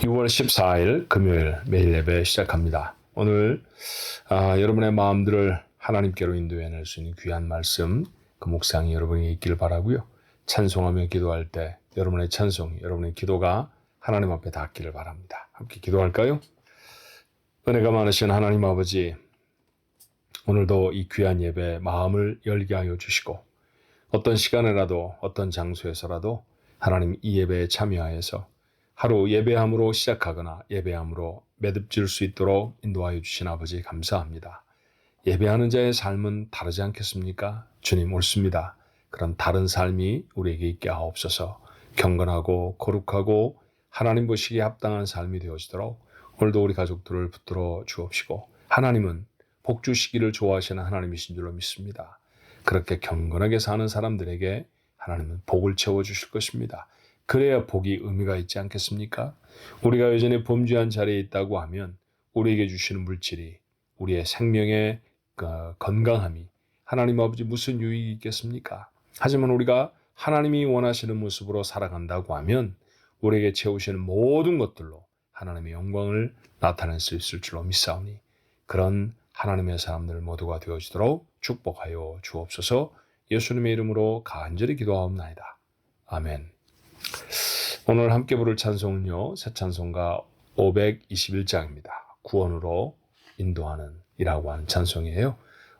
6월 14일 금요일 매일 예배 시작합니다. 오늘 여러분의 마음들을 하나님께로 인도해낼 수 있는 귀한 말씀, 그 묵상이 여러분에게 있기를 바라고요. 찬송하며 기도할 때 여러분의 찬송, 여러분의 기도가 하나님 앞에 닿기를 바랍니다. 함께 기도할까요? 은혜가 많으신 하나님 아버지, 오늘도 이 귀한 예배에 마음을 열게 하여 주시고 어떤 시간에라도 어떤 장소에서라도 하나님 이 예배에 참여하여서 하루 예배함으로 시작하거나 예배함으로 매듭질 수 있도록 인도하여 주신 아버지 감사합니다. 예배하는 자의 삶은 다르지 않겠습니까? 주님 옳습니다. 그런 다른 삶이 우리에게 있게 하옵소서. 경건하고 거룩하고 하나님 보시기에 합당한 삶이 되어지도록 오늘도 우리 가족들을 붙들어 주옵시고, 하나님은 복 주시기를 좋아하시는 하나님이신 줄로 믿습니다. 그렇게 경건하게 사는 사람들에게 하나님은 복을 채워주실 것입니다. 그래야 복이 의미가 있지 않겠습니까? 우리가 여전히 범죄한 자리에 있다고 하면 우리에게 주시는 물질이, 우리의 생명의 건강함이 하나님 아버지 무슨 유익이 있겠습니까? 하지만 우리가 하나님이 원하시는 모습으로 살아간다고 하면 우리에게 채우시는 모든 것들로 하나님의 영광을 나타낼 수 있을 줄로 믿사오니, 그런 하나님의 사람들 모두가 되어지도록 축복하여 주옵소서. 예수님의 이름으로 간절히 기도하옵나이다. 아멘. 오늘 함께 부를 찬송은요, 새 찬송가 521장입니다. 구원으로 인도하는 이라고 하는 찬송이에요.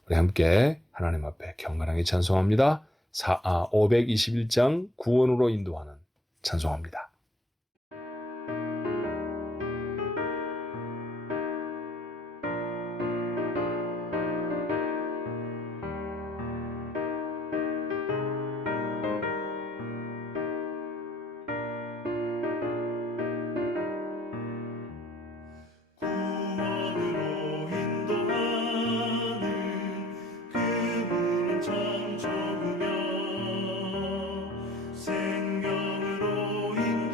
우리 함께 하나님 앞에 경건하게 찬송합니다. 521장 구원으로 인도하는 찬송합니다. 구원으로 인도하는 그분은 참 좋으며 생명으로 인도하는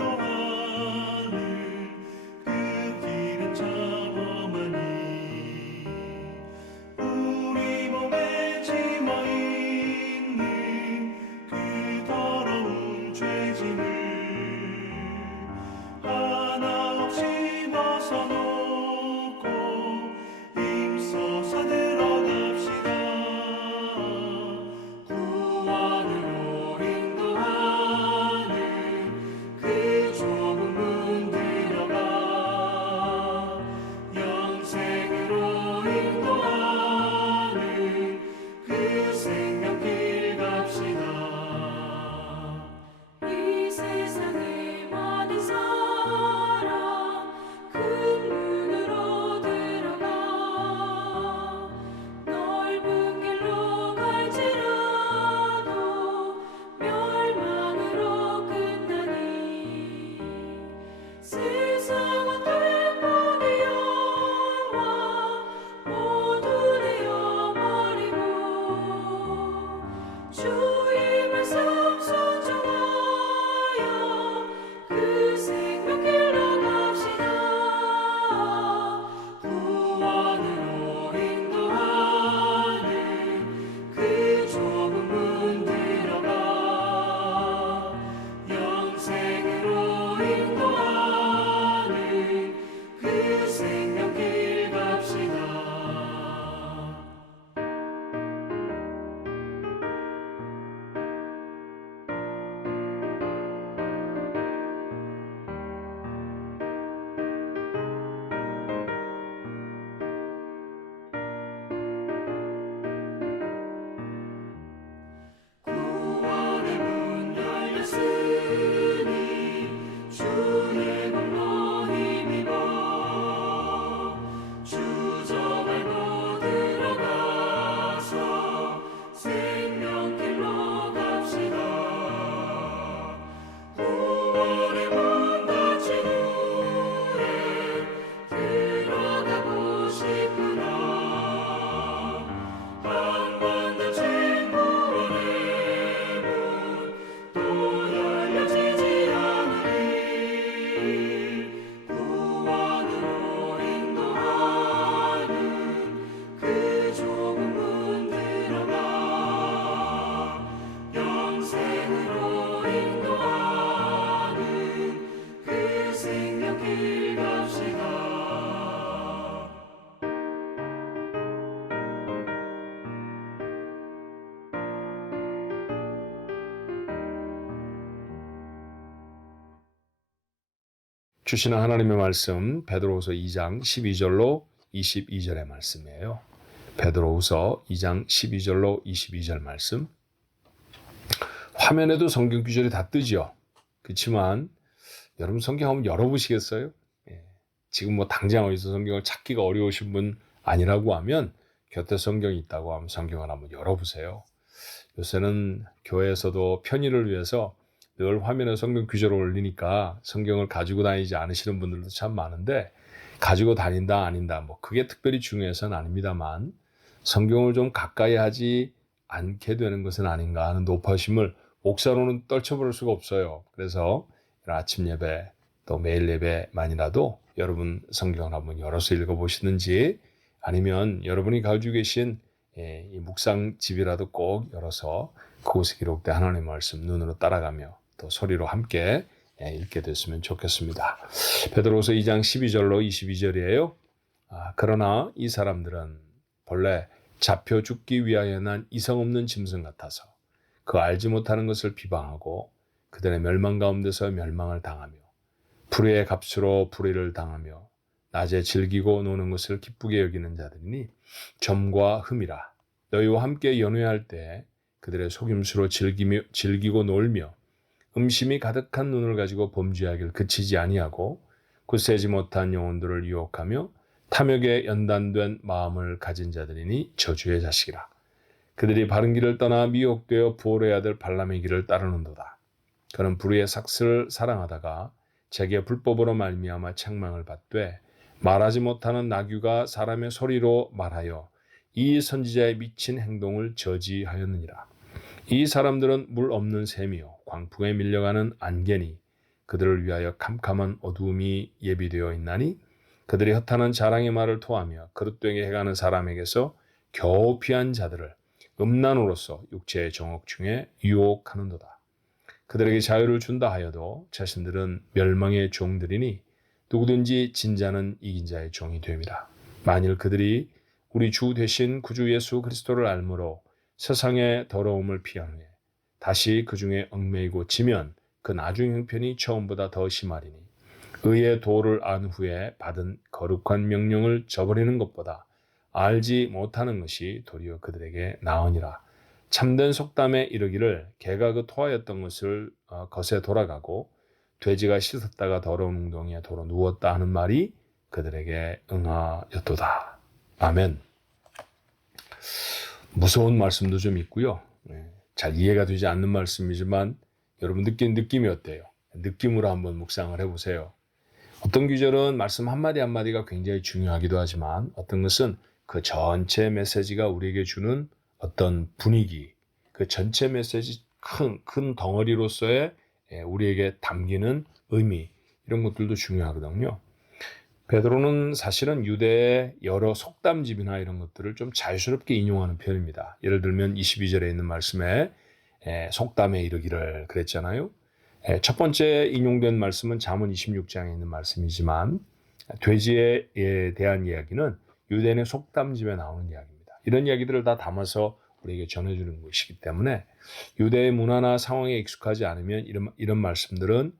길 갑시다. 주시는 하나님의 말씀 베드로후서 2장 12절로 22절의 말씀이에요. 베드로후서 2장 12절로 22절 말씀. 화면에도 성경 구절이 다 뜨죠. 그렇지만 여러분 성경 한번 열어보시겠어요? 지금 뭐 당장 어디서 성경을 찾기가 어려우신 분 아니라고 하면 곁에 성경이 있다고 하면 성경을 한번 열어보세요. 요새는 교회에서도 편의를 위해서 늘 화면에 성경 구절을 올리니까 성경을 가지고 다니지 않으시는 분들도 참 많은데, 가지고 다닌다 아닌다 뭐 그게 특별히 중요해서는 아닙니다만 성경을 좀 가까이 하지 않게 되는 것은 아닌가 하는 높아심을 목사로는 떨쳐버릴 수가 없어요. 그래서 아침 예배 또 매일 예배만이라도 여러분 성경을 한번 열어서 읽어보시든지, 아니면 여러분이 가지고 계신 이 묵상집이라도 꼭 열어서 그곳에 기록된 하나님의 말씀 눈으로 따라가며 또 소리로 함께 읽게 됐으면 좋겠습니다. 베드로후서 2장 12절로 22절이에요. 그러나 이 사람들은 본래 잡혀 죽기 위하여 난 이성 없는 짐승 같아서 그 알지 못하는 것을 비방하고 그들의 멸망 가운데서 멸망을 당하며 불의의 값으로 불의를 당하며 낮에 즐기고 노는 것을 기쁘게 여기는 자들이니 점과 흠이라. 너희와 함께 연회할 때 그들의 속임수로 즐기고 놀며 음심이 가득한 눈을 가지고 범죄하기를 그치지 아니하고 굳세지 못한 영혼들을 유혹하며 탐욕에 연단된 마음을 가진 자들이니 저주의 자식이라. 그들이 바른 길을 떠나 미혹되어 부활의 아들 발람의 길을 따르는도다. 그는 불의의 삭슬을 사랑하다가 자기의 불법으로 말미암아 책망을 받되 말하지 못하는 나귀가 사람의 소리로 말하여 이 선지자의 미친 행동을 저지하였느니라. 이 사람들은 물 없는 샘이요 광풍에 밀려가는 안개니 그들을 위하여 캄캄한 어두움이 예비되어 있나니 그들이 허탄한 자랑의 말을 토하며 그릇되게 해가는 사람에게서 겨우 피한 자들을 음란으로서 육체의 정욕 중에 유혹하는도다. 그들에게 자유를 준다 하여도 자신들은 멸망의 종들이니 누구든지 진자는 이긴 자의 종이 됨이라. 만일 그들이 우리 주 되신 구주 예수 그리스도를 알므로 세상의 더러움을 피한 후에 다시 그 중에 얽매이고 지면 그 나중 형편이 처음보다 더 심하리니 의의 도를 안 후에 받은 거룩한 명령을 저버리는 것보다 알지 못하는 것이 도리어 그들에게 나으니라. 참된 속담에 이르기를 개가 그 토하였던 것에 돌아가고 돼지가 씻었다가 더러운 웅덩이에 도로 누웠다 하는 말이 그들에게 응하였도다. 아멘. 무서운 말씀도 좀 있고요. 잘 이해가 되지 않는 말씀이지만 여러분 느낀 느낌이 어때요? 느낌으로 한번 묵상을 해보세요. 어떤 구절은 말씀 한마디 한마디가 굉장히 중요하기도 하지만 어떤 것은 그 전체 메시지가 우리에게 주는 어떤 분위기, 그 전체 메시지 큰 덩어리로서의 우리에게 담기는 의미, 이런 것들도 중요하거든요. 베드로는 사실은 유대의 여러 속담집이나 이런 것들을 좀 자유스럽게 인용하는 편입니다. 예를 들면 22절에 있는 말씀에 속담에 이르기를 그랬잖아요. 첫 번째 인용된 말씀은 잠언 26장에 있는 말씀이지만 돼지에 대한 이야기는 유대인의 속담집에 나오는 이야기입니다. 이런 이야기들을 다 담아서 우리에게 전해주는 것이기 때문에 유대의 문화나 상황에 익숙하지 않으면 이런 말씀들은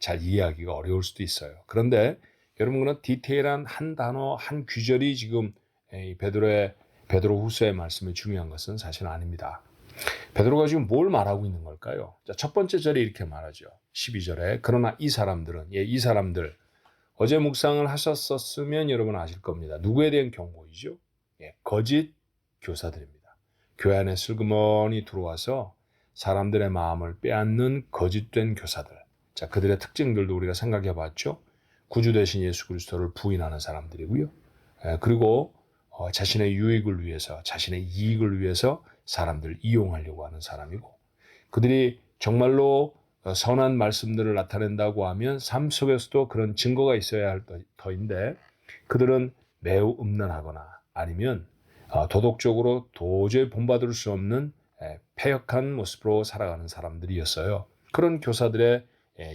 잘 이해하기가 어려울 수도 있어요. 그런데 여러분, 그런 디테일한 한 단어, 한 구절이 지금 베드로 후서의 말씀에 중요한 것은 사실 아닙니다. 베드로가 지금 뭘 말하고 있는 걸까요? 자, 첫 번째 절에 이렇게 말하죠. 12절에 그러나 이 사람들은, 이 사람들, 어제 묵상을 하셨었으면 여러분 아실 겁니다. 누구에 대한 경고이죠? 거짓 교사들입니다. 교회 안에 슬그머니 들어와서 사람들의 마음을 빼앗는 거짓된 교사들. 자, 그들의 특징들도 우리가 생각해 봤죠. 구주 되신 예수 그리스도를 부인하는 사람들이고요. 그리고 자신의 유익을 위해서, 자신의 이익을 위해서 사람들을 이용하려고 하는 사람이고, 그들이 정말로 선한 말씀들을 나타낸다고 하면 삶 속에서도 그런 증거가 있어야 할 터인데, 그들은 매우 음란하거나 아니면 도덕적으로 도저히 본받을 수 없는 패역한 모습으로 살아가는 사람들이었어요. 그런 교사들의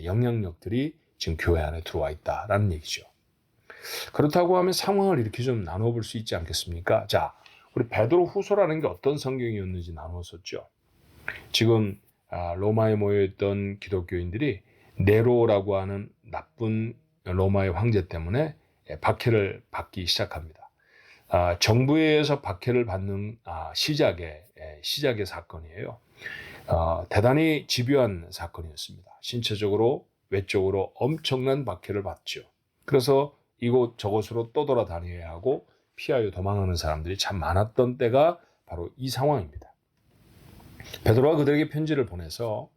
영향력들이 지금 교회 안에 들어와 있다라는 얘기죠. 그렇다고 하면 상황을 이렇게 좀 나눠볼 수 있지 않겠습니까? 자, 우리 베드로 후서라는 게 어떤 성경이었는지 나눴었죠. 지금 로마에 모여있던 기독교인들이 네로라고 하는 나쁜 로마의 황제 때문에 박해를 받기 시작합니다. 정부에 의해서 박해를 받는 시작의 사건이에요. 대단히 집요한 사건이었습니다. 신체적으로, 외적으로 엄청난 박해를 받죠. 그래서 이곳 저곳으로 떠돌아다녀야 하고 피하여 도망하는 사람들이 참 많았던 때가 바로 이 상황입니다. 베드로가 그들에게 편지를 보내서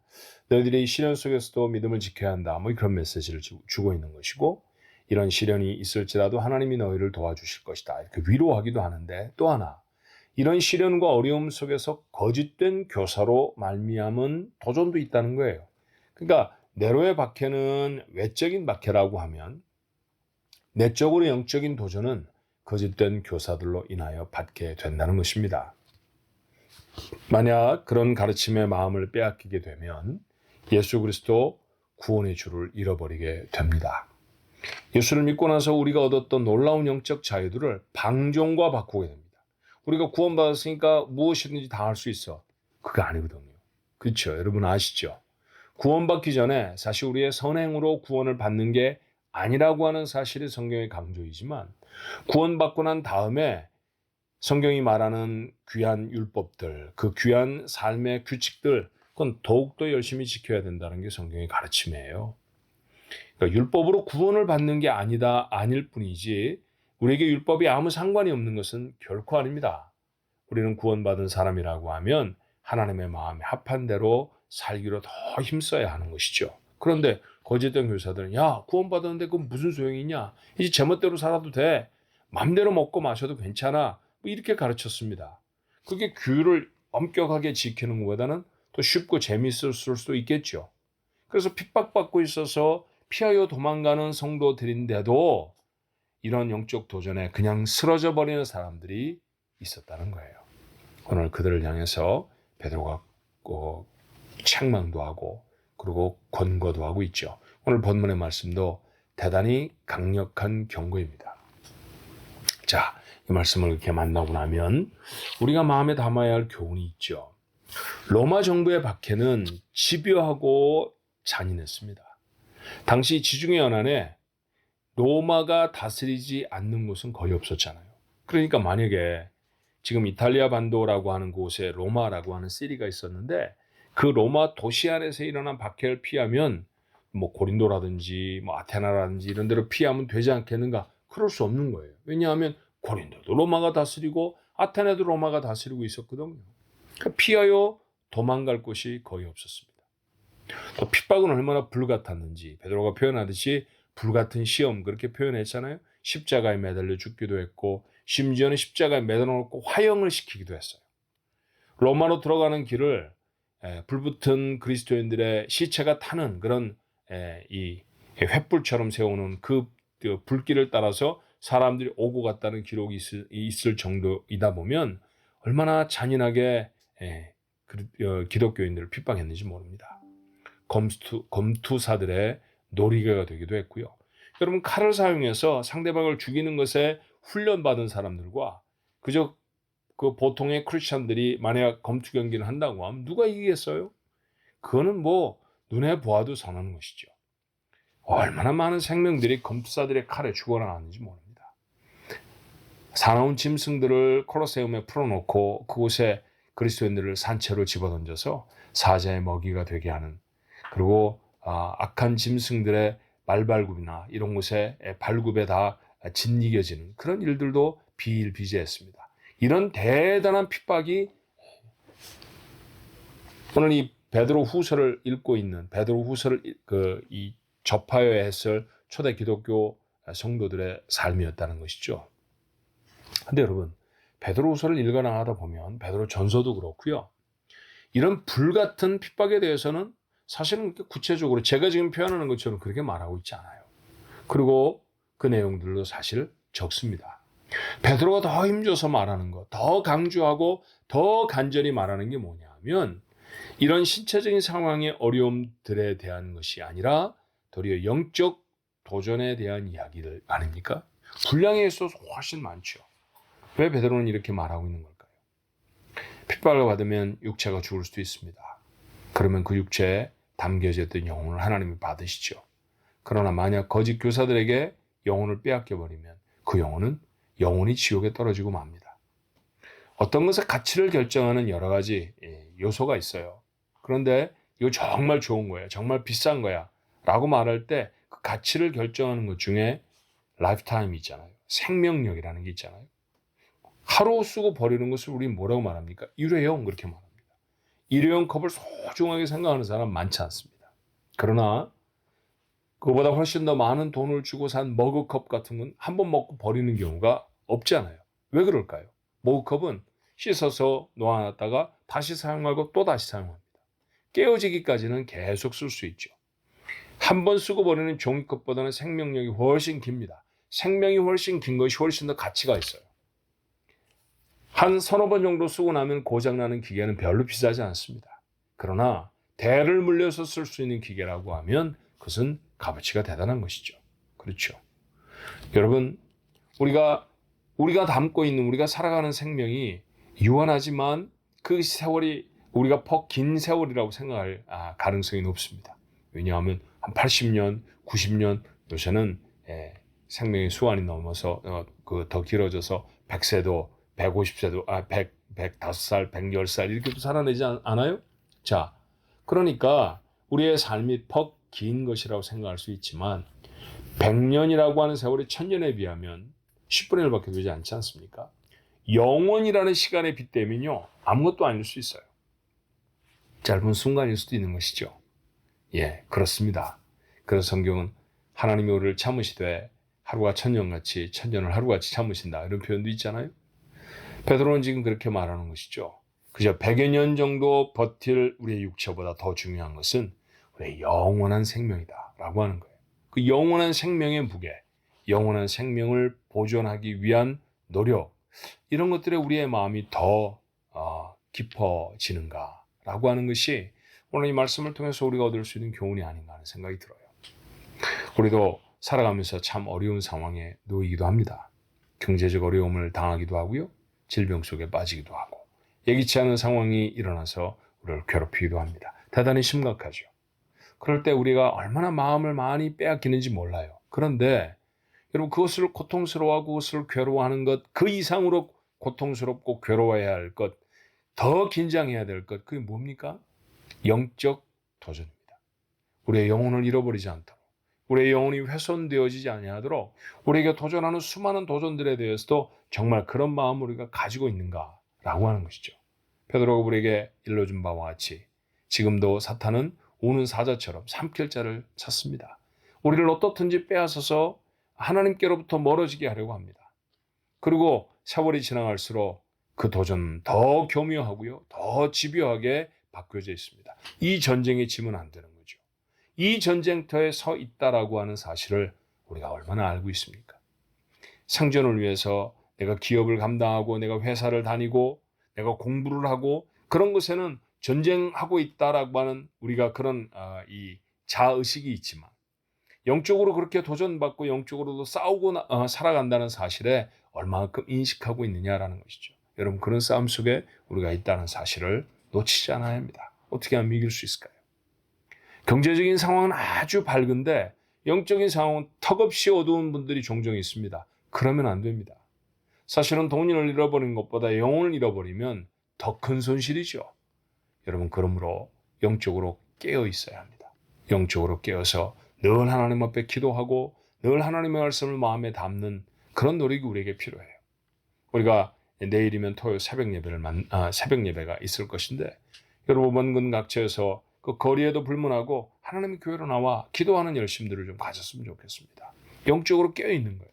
너희들이 시련 속에서도 믿음을 지켜야 한다, 뭐 그런 메시지를 주고 있는 것이고, 이런 시련이 있을지라도 하나님이 너희를 도와주실 것이다, 이렇게 위로하기도 하는데, 또 하나 이런 시련과 어려움 속에서 거짓된 교사로 말미암은 도전도 있다는 거예요. 그러니까 네로의 박해는 외적인 박해라고 하면, 내적으로 영적인 도전은 거짓된 교사들로 인하여 받게 된다는 것입니다. 만약 그런 가르침의 마음을 빼앗기게 되면 예수 그리스도 구원의 줄을 잃어버리게 됩니다. 예수를 믿고 나서 우리가 얻었던 놀라운 영적 자유들을 방종과 바꾸게 됩니다. 우리가 구원받았으니까 무엇이든지 다 할 수 있어. 그거 아니거든요. 그렇죠? 여러분 아시죠? 구원받기 전에 사실 우리의 선행으로 구원을 받는 게 아니라고 하는 사실이 성경의 강조이지만, 구원받고 난 다음에 성경이 말하는 귀한 율법들, 그 귀한 삶의 규칙들, 그건 더욱더 열심히 지켜야 된다는 게 성경의 가르침이에요. 그러니까 율법으로 구원을 받는 게 아닐 뿐이지, 우리에게 율법이 아무 상관이 없는 것은 결코 아닙니다. 우리는 구원받은 사람이라고 하면 하나님의 마음에 합한 대로 살기로 더 힘써야 하는 것이죠. 그런데 거짓된 교사들은 야, 구원받았는데 그건 무슨 소용이 있냐? 이제 제멋대로 살아도 돼. 맘대로 먹고 마셔도 괜찮아. 뭐 이렇게 가르쳤습니다. 그게 규율을 엄격하게 지키는 것보다는 더 쉽고 재미있을 수도 있겠죠. 그래서 핍박받고 있어서 피하여 도망가는 성도들인데도 이런 영적 도전에 그냥 쓰러져 버리는 사람들이 있었다는 거예요. 오늘 그들을 향해서 베드로가 책망도 하고 그리고 권고도 하고 있죠. 오늘 본문의 말씀도 대단히 강력한 경고입니다. 자, 이 말씀을 이렇게 만나고 나면 우리가 마음에 담아야 할 교훈이 있죠. 로마 정부의 박해는 집요하고 잔인했습니다. 당시 지중해 연안에 로마가 다스리지 않는 곳은 거의 없었잖아요. 그러니까 만약에 지금 이탈리아 반도라고 하는 곳에 로마라고 하는 시리가 있었는데, 그 로마 도시 안에서 일어난 박해를 피하면 뭐 고린도라든지 뭐 아테나라든지 이런 데로 피하면 되지 않겠는가? 그럴 수 없는 거예요. 왜냐하면 고린도도 로마가 다스리고 아테네도 로마가 다스리고 있었거든요. 그러니까 피하여 도망갈 곳이 거의 없었습니다. 또 핍박은 얼마나 불같았는지 베드로가 표현하듯이 불같은 시험, 그렇게 표현했잖아요. 십자가에 매달려 죽기도 했고 심지어는 십자가에 매달아놓고 화형을 시키기도 했어요. 로마로 들어가는 길을 불붙은 그리스도인들의 시체가 타는 그런 이 횃불처럼 세우는 그 불길을 따라서 사람들이 오고 갔다는 기록이 있을 정도이다 보면 얼마나 잔인하게 기독교인들을 핍박했는지 모릅니다. 검투사들의 놀이개가 되기도 했고요. 여러분, 칼을 사용해서 상대방을 죽이는 것에 훈련받은 사람들과 그저 그 보통의 크리스천들이 만약 검투 경기를 한다고 하면 누가 이기겠어요? 그거는 뭐 눈에 보아도 선하는 것이죠. 얼마나 많은 생명들이 검투사들의 칼에 죽어나가는지 모릅니다. 사나운 짐승들을 콜로세움에 풀어놓고 그곳에 그리스도인들을 산채로 집어던져서 사자의 먹이가 되게 하는, 그리고 악한 짐승들의 말발굽이나 이런 곳에 발굽에 다 짓이겨지는 그런 일들도 비일비재했습니다. 이런 대단한 핍박이 오늘 이 베드로 후서를 읽고 있는, 베드로 후서를 이 접하여야 했을 초대 기독교 성도들의 삶이었다는 것이죠. 근데 여러분, 베드로 후서를 읽어나가다 보면 베드로 전서도 그렇고요. 이런 불같은 핍박에 대해서는 사실은 구체적으로 제가 지금 표현하는 것처럼 그렇게 말하고 있지 않아요. 그리고 그 내용들도 사실 적습니다. 베드로가 더 힘줘서 말하는 것, 더 강조하고 더 간절히 말하는 게 뭐냐 하면, 이런 신체적인 상황의 어려움들에 대한 것이 아니라 도리어 영적 도전에 대한 이야기들 아닙니까? 분량에 있어서 훨씬 많죠. 왜 베드로는 이렇게 말하고 있는 걸까요? 핍박을 받으면 육체가 죽을 수도 있습니다. 그러면 그 육체에 담겨져 있던 영혼을 하나님이 받으시죠. 그러나 만약 거짓 교사들에게 영혼을 빼앗겨 버리면 그 영혼은 영원히 지옥에 떨어지고 맙니다. 어떤 것의 가치를 결정하는 여러 가지 요소가 있어요. 그런데 이거 정말 좋은 거야, 정말 비싼 거야 라고 말할 때 그 가치를 결정하는 것 중에 라이프타임이 있잖아요. 생명력이라는 게 있잖아요. 하루 쓰고 버리는 것을 우리는 뭐라고 말합니까? 일회용, 그렇게 말합니다. 일회용 컵을 소중하게 생각하는 사람 많지 않습니다. 그러나 그보다 훨씬 더 많은 돈을 주고 산 머그컵 같은 건 한 번 먹고 버리는 경우가 없잖아요. 왜 그럴까요? 머그컵은 씻어서 놓아놨다가 다시 사용하고 또 다시 사용합니다. 깨어지기까지는 계속 쓸 수 있죠. 한 번 쓰고 버리는 종이컵보다는 생명력이 훨씬 깁니다. 생명이 훨씬 긴 것이 훨씬 더 가치가 있어요. 한 서너 번 정도 쓰고 나면 고장나는 기계는 별로 비싸지 않습니다. 그러나 대를 물려서 쓸 수 있는 기계라고 하면 그것은 값어치가 대단한 것이죠. 그렇죠. 여러분, 우리가 담고 있는, 우리가 살아가는 생명이 유한하지만 그 세월이 우리가 긴 세월이라고 생각할 가능성이 높습니다. 왜냐하면 한 80년, 90년, 요새는 생명의 수완이 넘어서 더 길어져서 100세도, 150세도, 105살, 110살 이렇게도 살아내지 않아요? 자, 그러니까 우리의 삶이 긴 것이라고 생각할 수 있지만 100년이라고 하는 세월이 1000년에 비하면 10분의 1밖에 되지 않지 않습니까? 영원이라는 시간에 빗대면요, 아무것도 아닐 수 있어요. 짧은 순간일 수도 있는 것이죠. 예, 그렇습니다. 그래서 성경은 하나님이 우리를 참으시되 하루가 천년같이 천년을 하루같이 참으신다, 이런 표현도 있잖아요. 베드로는 지금 그렇게 말하는 것이죠. 그저 100여 년 정도 버틸 우리의 육체보다 더 중요한 것은 우리의 영원한 생명이다 라고 하는 거예요. 그 영원한 생명의 무게, 영원한 생명을 보존하기 위한 노력, 이런 것들에 우리의 마음이 더 깊어지는가 라고 하는 것이 오늘 이 말씀을 통해서 우리가 얻을 수 있는 교훈이 아닌가 하는 생각이 들어요. 우리도 살아가면서 참 어려운 상황에 놓이기도 합니다. 경제적 어려움을 당하기도 하고요, 질병 속에 빠지기도 하고, 예기치 않은 상황이 일어나서 우리를 괴롭히기도 합니다. 대단히 심각하죠. 그럴 때 우리가 얼마나 마음을 많이 빼앗기는지 몰라요. 그런데 여러분, 그것을 고통스러워하고 그것을 괴로워하는 것, 그 이상으로 고통스럽고 괴로워해야 할 것, 더 긴장해야 될 것, 그게 뭡니까? 영적 도전입니다. 우리의 영혼을 잃어버리지 않도록, 우리의 영혼이 훼손되어지지 아니하도록 우리에게 도전하는 수많은 도전들에 대해서도 정말 그런 마음을 우리가 가지고 있는가라고 하는 것이죠. 베드로가 우리에게 일러준 바와 같이 지금도 사탄은 오는 사자처럼 삼킬 자를 찾습니다. 우리를 어떻든지 빼앗아서 하나님께로부터 멀어지게 하려고 합니다. 그리고 세월이 지나갈수록 그 도전은 더 교묘하고요, 더 집요하게 바뀌어져 있습니다. 이 전쟁에 지면 안 되는 거죠. 이 전쟁터에 서 있다라고 하는 사실을 우리가 얼마나 알고 있습니까? 생존을 위해서 내가 기업을 감당하고 내가 회사를 다니고 내가 공부를 하고 그런 것에는 전쟁하고 있다라고 하는 우리가 그런 이 자의식이 있지만, 영적으로 그렇게 도전받고 영적으로도 싸우고 살아간다는 사실에 얼마만큼 인식하고 있느냐라는 것이죠. 여러분, 그런 싸움 속에 우리가 있다는 사실을 놓치지 않아야 합니다. 어떻게 하면 이길 수 있을까요? 경제적인 상황은 아주 밝은데 영적인 상황은 턱없이 어두운 분들이 종종 있습니다. 그러면 안 됩니다. 사실은 돈을 잃어버리는 것보다 영혼을 잃어버리면 더 큰 손실이죠. 여러분, 그러므로 영적으로 깨어 있어야 합니다. 영적으로 깨어서 늘 하나님 앞에 기도하고 늘 하나님의 말씀을 마음에 담는 그런 노력이 우리에게 필요해요. 우리가 내일이면 토요일 새벽 예배가 있을 것인데, 여러분 먼 각처에서 그 거리에도 불문하고 하나님의 교회로 나와 기도하는 열심들을 좀 가졌으면 좋겠습니다. 영적으로 깨어 있는 거예요.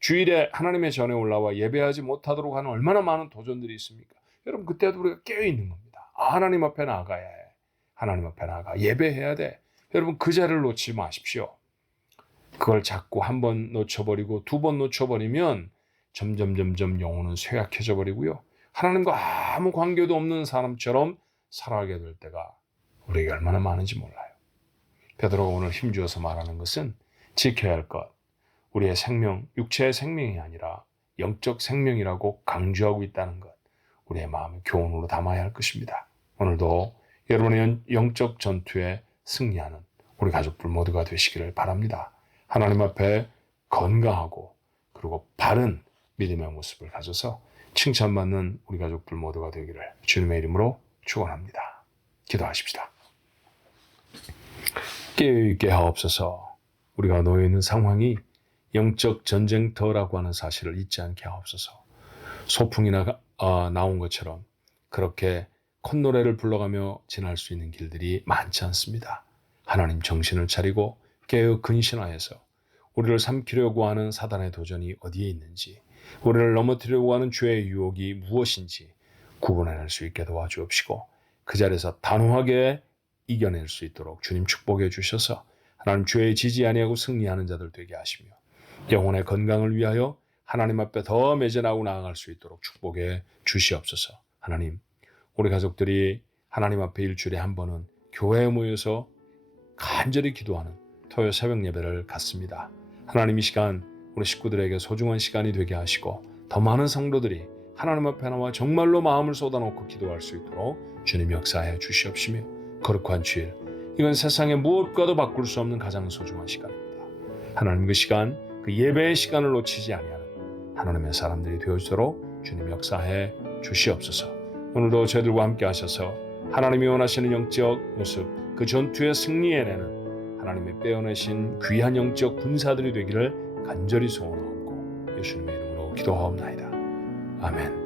주일에 하나님의 전에 올라와 예배하지 못하도록 하는 얼마나 많은 도전들이 있습니까? 여러분, 그때도 우리가 깨어 있는 겁니다. 하나님 앞에 나가야 해. 하나님 앞에 나가 예배해야 돼. 여러분, 그 자리를 놓치지 마십시오. 그걸 자꾸 한 번 놓쳐버리고 두 번 놓쳐버리면 점점 영혼은 쇠약해져 버리고요, 하나님과 아무 관계도 없는 사람처럼 살아가게 될 때가 우리에게 얼마나 많은지 몰라요. 베드로가 오늘 힘주어서 말하는 것은 지켜야 할 것, 우리의 생명, 육체의 생명이 아니라 영적 생명이라고 강조하고 있다는 것, 우리의 마음의 교훈으로 담아야 할 것입니다. 오늘도 여러분의 영적 전투에 승리하는 우리 가족들 모두가 되시기를 바랍니다. 하나님 앞에 건강하고 그리고 바른 믿음의 모습을 가져서 칭찬받는 우리 가족들 모두가 되기를 주님의 이름으로 축원합니다. 기도하십시다. 깨어있게 하옵소서. 우리가 놓여 있는 상황이 영적 전쟁터라고 하는 사실을 잊지 않게 하옵소서. 소풍이나 나온 것처럼 그렇게 콧노래를 불러가며 지날 수 있는 길들이 많지 않습니다. 하나님 정신을 차리고 깨어 근신하여서 우리를 삼키려고 하는 사단의 도전이 어디에 있는지, 우리를 넘어뜨리려고 하는 죄의 유혹이 무엇인지 구분해낼 수 있게 도와주옵시고 그 자리에서 단호하게 이겨낼 수 있도록 주님 축복해 주셔서 하나님 죄에 지지 아니하고 승리하는 자들 되게 하시며 영혼의 건강을 위하여 하나님 앞에 더 매진하고 나아갈 수 있도록 축복해 주시옵소서. 하나님, 우리 가족들이 하나님 앞에 일주일에 한 번은 교회에 모여서 간절히 기도하는 토요 새벽 예배를 갖습니다. 하나님, 이 시간 우리 식구들에게 소중한 시간이 되게 하시고 더 많은 성도들이 하나님 앞에 나와 정말로 마음을 쏟아놓고 기도할 수 있도록 주님 역사해 주시옵시며 거룩한 주일, 이건 세상의 무엇과도 바꿀 수 없는 가장 소중한 시간입니다. 하나님, 그 시간, 그 예배의 시간을 놓치지 아니하는 하나님의 사람들이 되어주도록 주님 역사해 주시옵소서. 오늘도 저희들과 함께 하셔서 하나님이 원하시는 영적 모습, 그 전투에 승리해내는 하나님의 빼어내신 귀한 영적 군사들이 되기를 간절히 소원하옵고 예수님의 이름으로 기도하옵나이다. 아멘.